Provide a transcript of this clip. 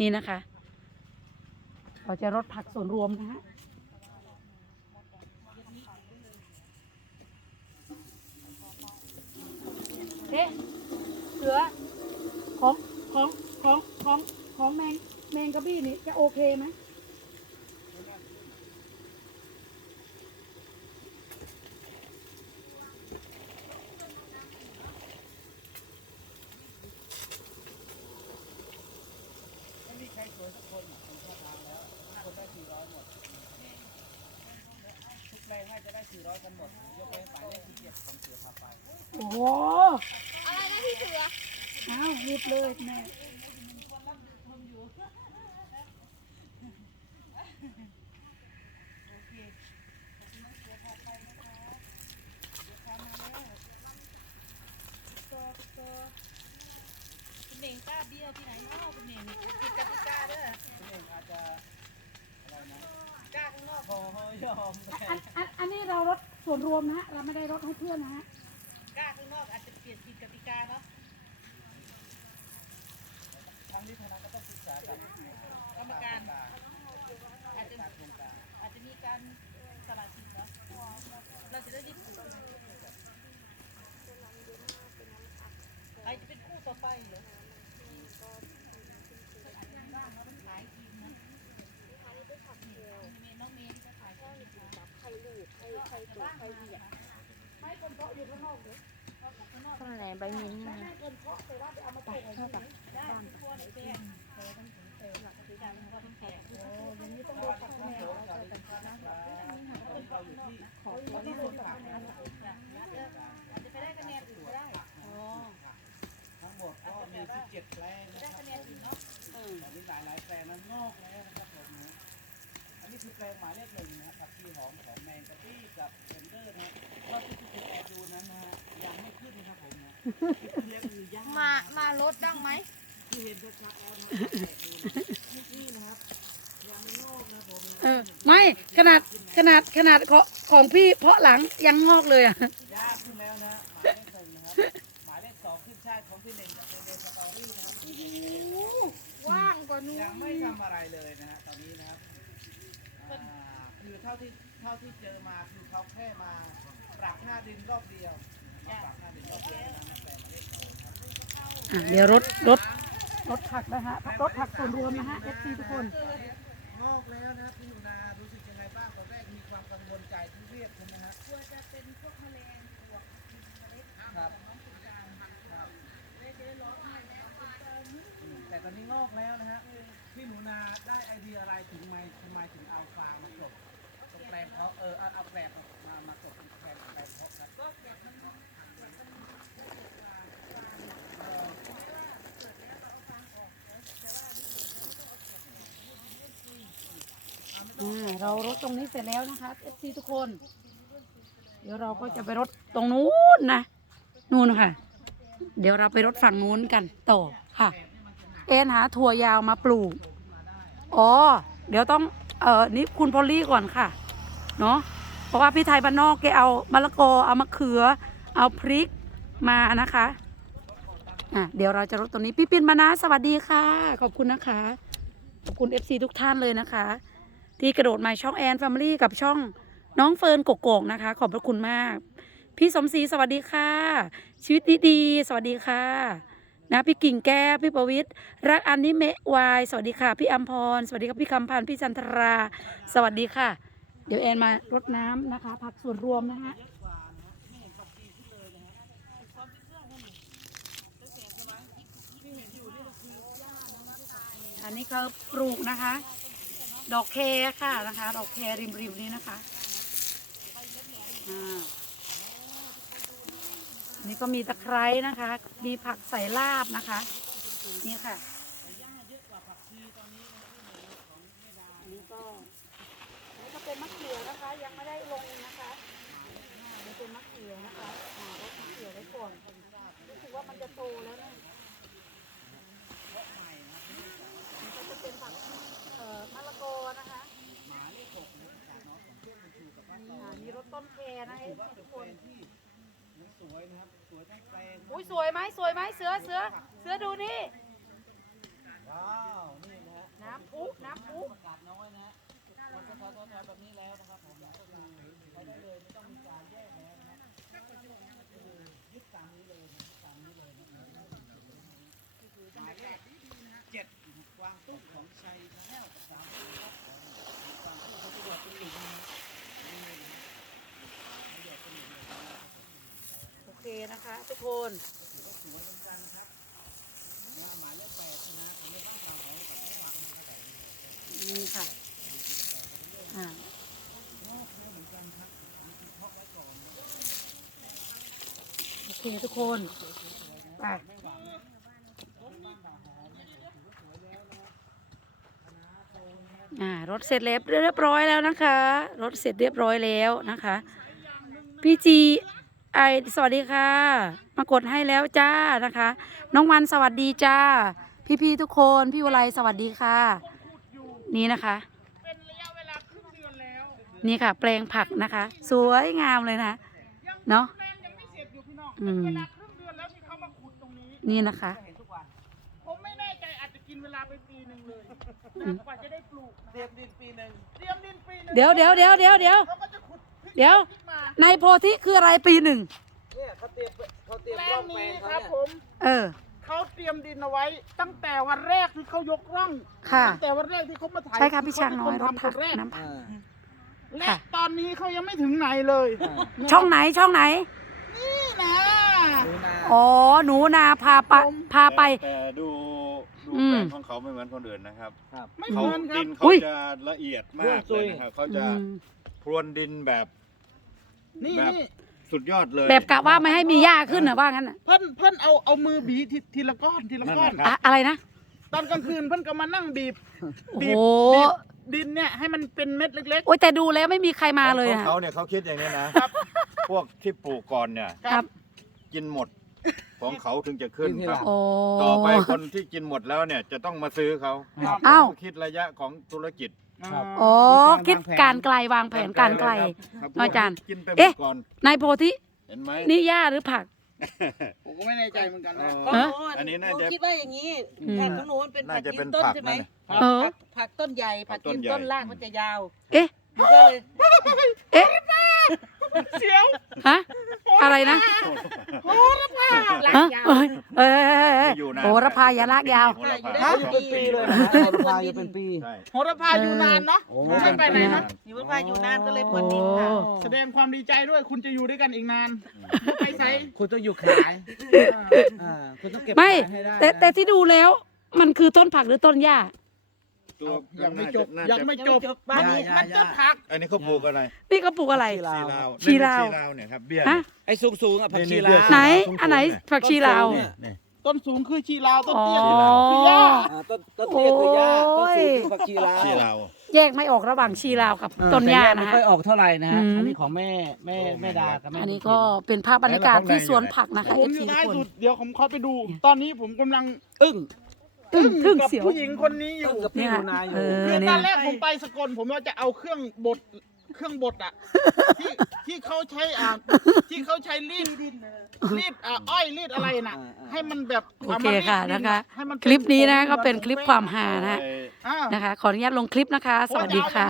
นี่นะคะเราจะรถผักส่วนรวมนะฮะเอ๊ะเสือของของของของของแมงแมงกระบี้นี่จะโอเคไหมมีใครสวยสักคนอะคนเข้าทางแล้วทุกคนได้สี่ร้อยหมดทุกแปลงให้จะได้ สี่ร้อยกันหมดยกเว้นฝ่ายเลขที่เจ็ดของเสือพาไปโอ้โหอะไรนะพี่เสืออ้าวหยุดเลยแม่คุณเน่งกล้าเบี้ยวที่ไหนเนาะคุณเน่งผิดกติกาเด้อคุณเองอาจจะอะไรนะกล้าข้างนอกพอยอมอันอันอันนี้เรา วนรวมนะฮะเราไม่ได้รถให้เพื่อนนะฮะกล้าข้างนอกอาจจะเปลี่ยนผิดกติกาเนาะทางนี้ทางนั้นก็ต้องศึกษากับกรรมการอาจจะอาจจะมีการสละสิทธิ์เนาะเราจะได้รีบปลูกใครจะเป็นคู่ต่อไปเหรออาจจะมีบ้างเนาะต้องขายทีมนะน้องเมย์ที่จะขายก็อยู่กับ ไม่คนเพาะอยู่ข้างนอกเลย ต้นอะไร ใบมิ้นท์ม่นะคนเพาะแต่ว่าไปเอามากเท่ากับได้พวกในเต้นเออต้องถึงเต้นหลักคือขอขอ้อย่างนี้ต้งโดนตัดแนวเราอยู่ที่เขาอยู่ที่โดจะไปได้คะแนนอื่นก็ได้ทั้งหมดก็มี17แปลงนะครับคะแต่มีหลายหลายแปลงนั้นอกแล้วนะครับผมอันนี้คือแปลงหมายเลขหนึ่งนะครับที่หอมของแมงกะตี้กับเซนเดอร์นะครับก็ที่คุณแอบดูนั้นนะฮะยังไม่ขึ้นนะครับผม นะเรียกคือยากมา มารถดังไหมที่เห็นชัดๆแล้วนะครับนี่นะครับยังไม่งอกนะผมนะเออไม่ขนาดขนาดขนาดของของพี่เพาะหลังยังงอกเลยอะยากขึ้นแล้วนะหมายเลขหนึ่งนะครับหมายเลขสองขึ้นชาติของพี่เน่งกับเป็นเดนสตอรี่นะครับว่างกว่านู้นยังไม่ทำอะไรเลยนะฮะตอนนี้นะครับอ่าคือเท่าที่เท่าที่เจอมาคือเขาแค่มาปรับหน้าดินรอบเดียว มาปรับหน้าดินรอบเดียวนะแปลงหมายเลขสองครับอะเดี๋ยวรถรถรถผักนะฮะรถผักส่วนรวมนะฮะเอฟซีทุกคนงอกแล้วนะครับพี่หนูนารู้สึกยังไงบ้างตอนแรกมีความกังวลใจที่เรียกใช่ไหมฮะกลัวจะเป็นพวกแมลงปลวกครับได้จะได้ร้อนให้แล้วอืมแต่ตอนนี้งอกแล้วนะฮะพี่หนูนาได้ไอเดียอะไรถึงไม่ทำไมถึงเอาฟางมากบตรงแปลงเพาะเออเอาเอาแปลงมามากบตรงแปลงแปลงเพาะครับก็เก็บมันเนาะ อ่าเรารถตรงนี้เสร็จแล้วนะคะเอฟซีทุกคน เดี๋ยวเราก็จะไปรถตรงนู้นนะ นู่นค่ะ เดี๋ยวเราไปรถฝั่งนู้นกันต่อค่ะ เอ็นหาถั่วยาวมาปลูก อ๋อ เดี๋ยวต้อง เอ่อ นี่คุณพอลลี่ก่อนค่ะ เนาะเพราะว่าพี่ไทยบ้านนอกแกเอามะละกอ เอามะเขือ เอาพริก มานะคะอะเดี๋ยวเราจะรถตรงนี้พี่ปินมานะสวัสดีค่ะ ขอบคุณนะคะ ขอบคุณ FC ทุกท่านเลยนะคะ ที่กระโดดมาช่องแอนแฟมิลี่กับช่องน้องเฟิร์นกกกนะคะ ขอบพระคุณมาก พี่สมศรีสวัสดีค่ะ ชีวิตดีๆสวัสดีค่ะ นะพี่กิ่งแก้วพี่ประวิทย์รักอันนิเมะวายสวัสดีค่ะ พี่อัมพร สวัสดีครับพี่คำพันธ์พี่จันทรา สวัสดีค่ะ เดี๋ยวแอนมารดน้ำนะคะผักส่วนรวมนะฮะ อันนี้ก็ปลูกนะคะ ดอกแคค่ะนะคะ ดอกแคริมริมนี้นะคะอ่าอันนี่ก็มีตะไคร้นะคะ มีผักใส่ลาบนะคะ นี่ค่ะนนี้ก็นี่ก็เป็นมะเขือนะคะ ยังไม่ได้ลงนะคะนี่เป็นมะเขือนะคะอ่ารดมะเขือไว้ก่อนรู้สึกว่ามันจะโตแล้วนะ ต้นแคนะให้ทุกคนสวยนะครับ สวยทั้งแปลงอุ้ยสวยไหมสวยไหมเสือเสือเสือดูนี่ ว้าว นี่นะฮะน้ำพุน้ำพุ อากาศน้อยนะฮะมันก็ทอดแบบนี้แล้วนะครับผมไปได้เลยไม่ต้องมีการแยกแล้วนะครับยึดตามนี้เลยตามนี้เลยนะครับหมายเลขเจ็ดกวางตุ้งของชัยชาแนสามสี่ นะคะ ทุกคนเหมือนกันครับเนี่ยหมายเลขแปดนะผมไม่ต้องทำของกับไม่หวังนะครับแบบนี้นี่ค่ะอ่าโอเคทุกคนไปไม่หวังต้นบ้านดาวหอมเนี่ยถือว่าสวยแล้วนะคณะโซนนะครับอ่ารถเสร็จเรียบเรียบร้อยแล้วนะคะ รถเสร็จเรียบร้อยแล้วนะคะ พี่จี ไอสวัสดีค่ะ มากดให้แล้วจ้านะคะ น้องวันสวัสดีจ้า พี่ๆทุกคนพี่วไลสวัสดีค่ะ นี่นะคะเป็นระยะเวลาครึ่งเดือนแล้วนี่ค่ะ แปลงผักนะคะ สวยงามเลยนะยังเนาะแปลงยังไม่เสร็จอยู่พี่น้องอืเป็นมเวลาครึ่งเดือนแล้วที่เขามาขุดตรงนี้นี่นะคะเห็นทุกวันผมไม่แน่ใจอาจจะกินเวลาไปปีหนึ่งเลยนะกว่าจะได้ปลูกนะเตรียมดินปีหนึ่งเตรียมดินปีหนึงเดี๋ยวเดี๋ยวเดี๋ยวเดี๋ยวเดี๋ยวเขาก็จะขุดพริกเดี๋ยวพริกมา ในโพธิคืออะไรปีหนึ่ง เนี่ยเขาเตรียมเขาเตรียมแปลร่องงแปลนี้งเขาครับเนี่ยผมเออ เขาเตรียมดินเอาไว้ ตั้งแต่วันแรกที่เขายกร่องค่ะ ตั้งแต่วันแรกที่เขามาถ่ายใช่ค่ะพี่ช้างน้อยรถเขาผักเป็นคนทำคนแรกน้ำผัก อ่า และค่ะ ตอนนี้เขายังไม่ถึงไหนเลยอ่า ช่องไหนช่องไหน นี่นะดูนาอ๋อ หนูนาพาไปพาไปแต่ดูดูอืม แปลงของเขาไม่เหมือนคนอื่นนะครับครับ ไม่เขาเหมือนครัดิบนเขาอุ้ยจะละเอียดมากเลยนะครับเขาจะอืมพรวนดินแบบ นี่แบบ นี่สุดยอดเลยแบบกะว่าไม่ให้มีหญ้าขึ้นเหรอว่างั้นน่ะเพิ่นเพิ่นเอาเอามือบีทีทีละก้อนทีละก้อน อะอะไรนะ ตอนกลางคืนเพิ่นก็มานั่งบีบโอ้บีโหบบีบดินเนี่ยให้มันเป็นเม็ดเล็ก โอ้ยแต่ดูแล้วไม่มีใครมาเลยของนะ เขาเนี่ยเขาคิดอย่างนี้นะ ครับ พวกที่ปลูกก่อนเนี่ย ๆครับกินหมดของเขาถึงจะขึ้นครับ โอ้ ต่อไปคนที่กินหมดแล้วเนี่ยจะต้องมาซื้อเขาครับ อ้าว คิดระยะของธุรกิจ ครับ อ๋อคิดการไกลวางแผนการไกล ครับอาจารย์กินไปหมเอ๊ะดก่อนนายโพธิเห็นไหม นี่หญ้าหรือผัก ผมก็ไม่แน่ใจเหมือนกันนะ อ๋อฮะอันนี้น่าจะหคิดว่าอย่างนี้อืม ผักของหนูมันเป็นน่าผักจะยืเป็นนต้นผักใช่ไหมนั่นน่ะ เออ ผักผักต้นใหญ่ผักต้ยืนนใหญ่ ต้นรากมันจะยาวเอ๊ะมันก็เลยเอ๊ะ เสียวฮะอะไรนะรากฮะยาว เอ้ยเอ้ยเอ้ยเอ้ยไม่อยู่นานโหระพายาลากยาว โหระพาได้สองปีปีเลยนะนะเอาพาอยู่เป็นปี ใช่โหระพาอยู่นานเนาะ โอ้ ไม่ไปไหนนะ อยู่บนฟ้าอยู่นานก็เลยปวดดินค่ะโอ้แสดงความดีใจด้วยคุณจะอยู่ด้วยกันอีกนานไม่ไปไสคุณต้องอยู่ขายอ่าคุณต้องเก็บไม่ขายให้ได้แต่นะแต่ที่ดูแล้ว มันคือต้นผักหรือต้นหญ้า ตัวยังไม่จบน่ายังจะไม่จบบ้านมันนี้มันจะผัก อันนี้เขาปลูกอะไรนี่ก็ปลูกอะไร ชีลาวชีลาวชีลาวนี่ชีลาวเนี่ยครับเบี้ยฮะ ไอ้สูงสูงๆอะผักชีนี่ลานี่วไหนสูงๆอันไหนเนี่ยผักชีลาว เนี่ยเนี่ย ต้นสูงคือชีลาวต้นอ๋อเตี้ยคือย่าอ่าต้นต้นเตี้ยคือย่าต้นสูงคือผักชีลาวชีลาว แยกไม่ออกระหว่างชีลาวกับเออต้นหญ้าแต่แยกนะไม่ฮะ ค่อยออกเท่าไหร่นะฮะอืม อันนี้ของแม่แม่แม่ดากับแม่อันนี้บุญก็ถิ่เป็นภาพบรรยากาศที่สวนผักนะคะผเอมฟอซียู่ทุกท้ายคนสุดเดี๋ยวผมขอไปดู ตอนนี้ผมกำลังอึ้ง อึ้งทึ่งกับเสียว ผู้หญิงคนนี้อยู่อึ้งกับพี่ดูนาอยู่เออคือเนี่ตอยนแรกผมไปสกลผมว่าจะเอาเครื่องบดเครื่องบดอะที่ที่เขาใช้อ่าที่เขาใช้รีดรีดอ่าอ้อยรีดอะไรน่ะให้มันแบบโอเคค่ะนะคะ ให้มันเป็คลิปนี้นะก็เป็นคลิปความฮานะฮะเอ่ออ่า นะคะ ขออนุญาตลงคลิปนะคะ สวัสดีค่ะ